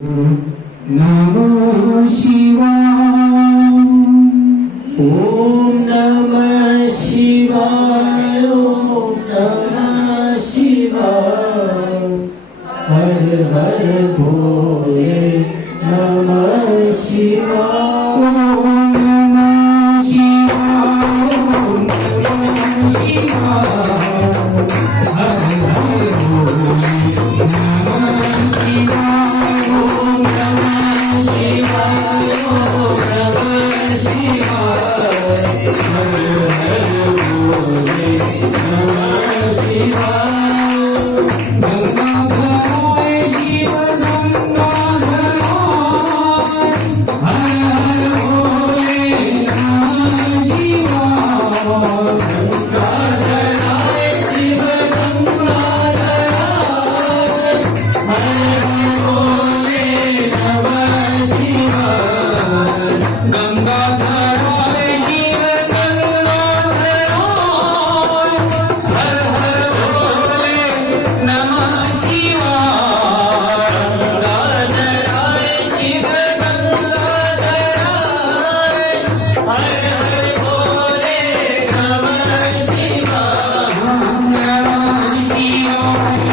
नमः शिवाय। ओम नमः शिवाय। ओम नमः शिवाय। हर हर भोले नमः शिवाय। ओम नमः शिवाय। ओम नमः शिवाय। हर हर भोले नमः शिवाय। ओम नमः शिवाय। ओम नमः शिवाय। हर हर भोले नमः शिवाय। गंगाधराय शिव गंगाधराय। हर हर भोले नमः शिवाय। गंगाधराय शिव गंगाधराय। हर हर भोले नमः शिवाय। गंगाधराय शिव गंगाधराय। हर हर भोले नमः शिवाय। गंगाधराय शिव गंगाधराय। हर हर भोले नमः शिवाय। नमः शिवाय।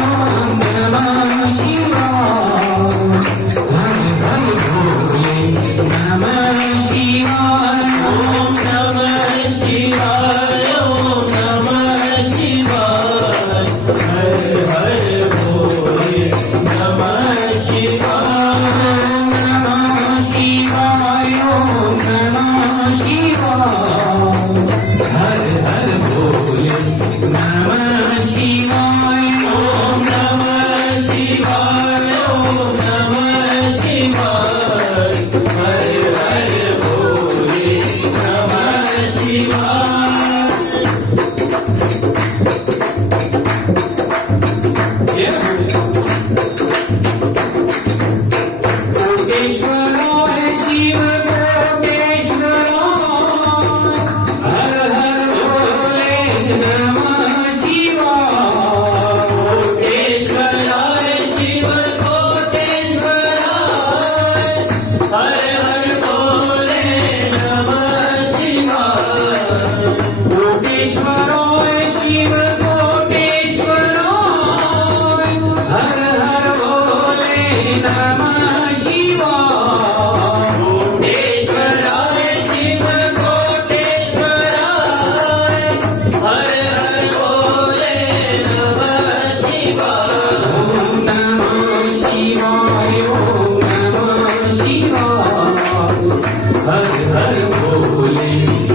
नमः शिवाय। हर हर भोले नमः शिवाय। ओम नमः शिवाय। ओम नमः शिवाय। हर हर भोले नमः शिवाय। नमः शिवाय। ओम नमः शिवाय। हर हर भोले नमः शिवाय। ओम नमः शिवाय। ओम नमः शिवाय। हर हर भोले नमः शिवाय। कोटेश्वराय शिव कोटेश्वराय। हर हर भोले नमः शिवाय। कोटेश्वराय शिव कोटेश्वराय। हर हर भोले नमः शिवाय। कोटेश्वराय शिव कोटेश्वराय। हर हर भोले नमः शिवाय। कोटेश्वराय शिव कोटेश्वराय। हर हर भोले नमः शिवाय। ओम नमः शिवाय। ओम नमः शिवाय। हर हर भोले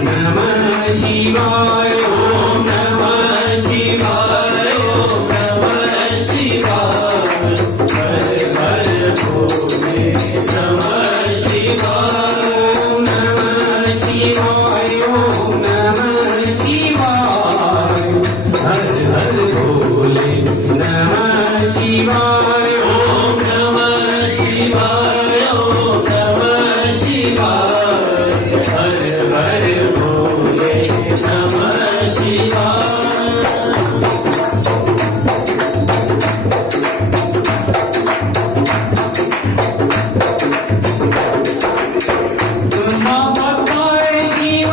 नमः शिवाय। ओम नमः शिवाय। ओम नमः शिवाय। हर हर भोले नमः शिवाय। ओम नमः शिवाय। ओम नमः शिवाय। हर हर भोले नमः शिवाय। ओम नमः शिवाय। ओम नमः शिवाय। हर हर भोले नमः शिवाय। उमापताय शिव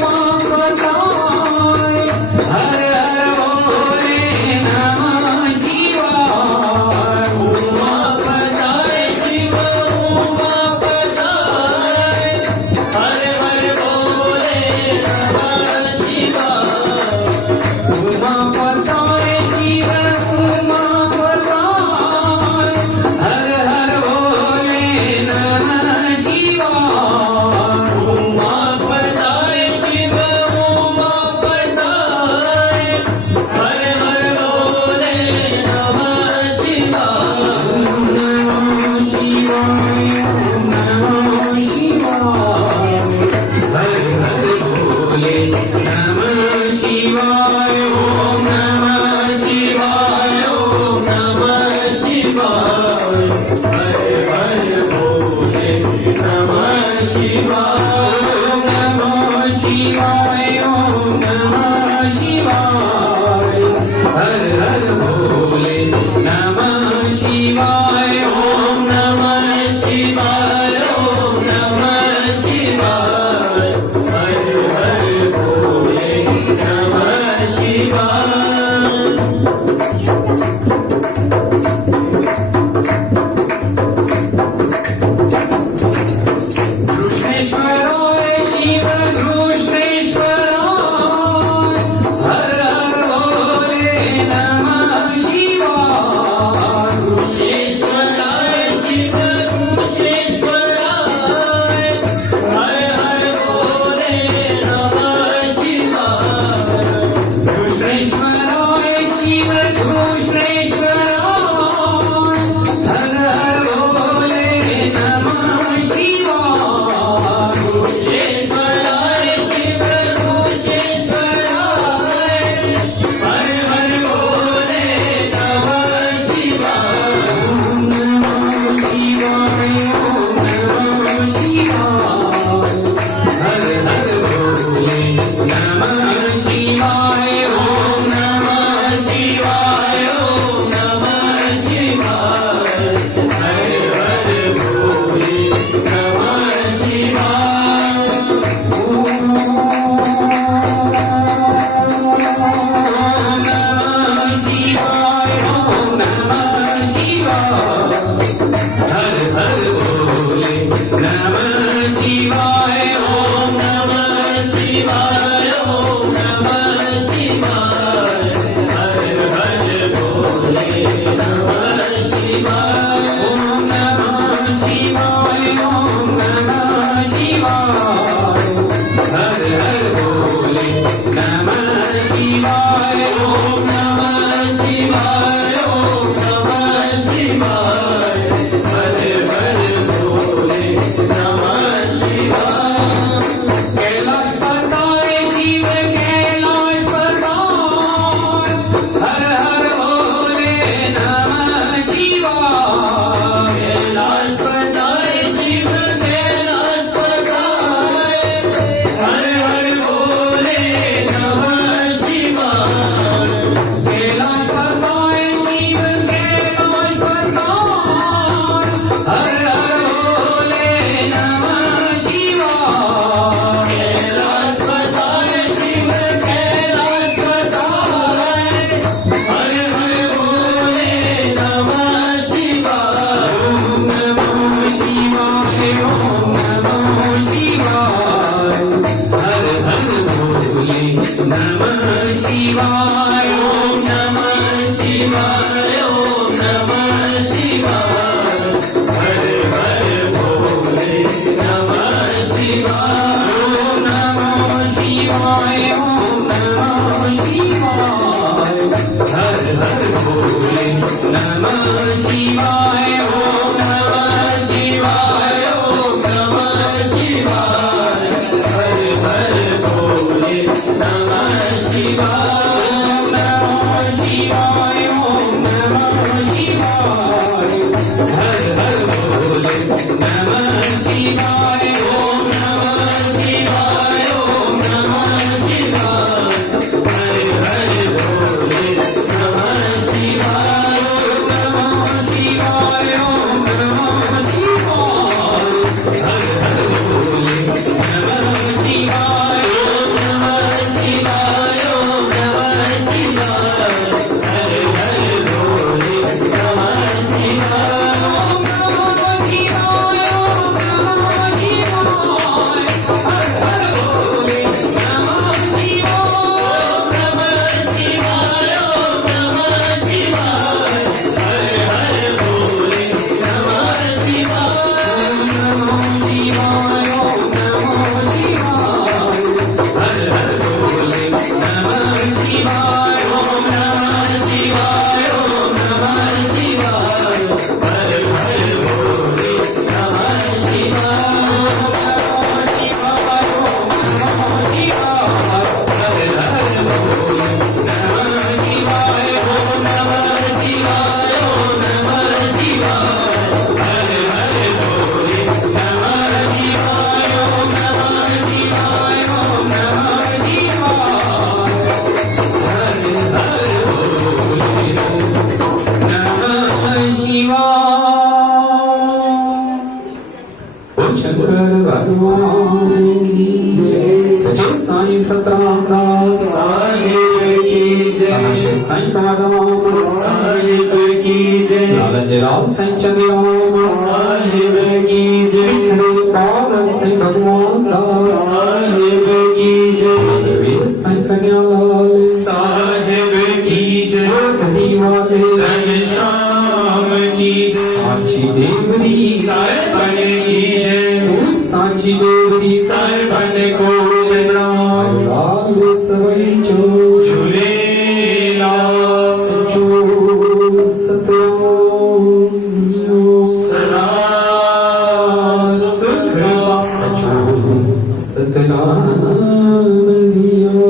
उमापताय। हर हर भोले नमः शिवाय। उमापताय शिव शिवाय ओम नमः शिवाय हर हर भोले नमः शिवाय ओम नमः शिवाय ओम नमः शिवाय हर हर भोले नमः शिवाय कैलाश पर्वताय शिव कैलाश पर्वताय हर हर भोले नमः शिवाय कैलाश पर्वताय शिव कैलाश पर्वताय हर हर भोले नमः शिवाय कैलाश पर्वताय शिव कैलाश पर्वताय हर हर भोले नमः शिवाय कैलाश पर्वताय शिव कैलाश पर्वताय हर हर भोले नमः शिवाय ओम नमः शिवाय ओम नमः शिवाय हर हर भोले नमः शिवाय ओम नमः शिवाय ओम नमः शिवाय हर हर भोले नमः शिवाय ओम नमः शिवाय ओम नमः शिवाय हर हर भोले नमः शिवाय ओम नमः शिवाय ओम नमः शिवाय हर हर भोले नमः शिवाय ओम नमः शिवाय ओम नमः शिवाय हर हर भोले नमः शिवाय ओम नमः शिवाय ओम नमः शिवाय हर हर भोले नमः शिवाय ओम नमः शिवाय ओम नमः शिवाय हर हर भोले नमः शिवाय ओम नमः शिवाय ओम नमः शिवाय हर हर भोले नमः शिवाय ओम नमः शिवाय ओम नमः शिवाय हर हर भोले नमः शिवाय ओम नमः शिवाय ओम नमः शिवाय हर हर भोले नमः शिवाय ओम नमः शिवाय ओम नमः शिवाय हर हर भोले नमः शिवाय ओम नमः शिवाय ओम नमः शिवाय हर हर भोले नमः शिवाय ओम नमः शिवाय ओम नमः शिवाय हर हर भोले नमः शिवाय ओम नमः शिवाय ओम नमः शिवाय हर हर भोले नमः शिवाय। बोल शंकर भगवान की जय। सचे साईं सतराम साहिब की जय साईं काराम साहिब की जय लाल साईं चंद्राम साहिब की जय पाल साईं भगवान दास साहिब की जय वीर साईं कन्यालाल साहिब की जय धनी वाले घनश्याम की जय साची देवरी साहिब की जय साची देवरी साहिब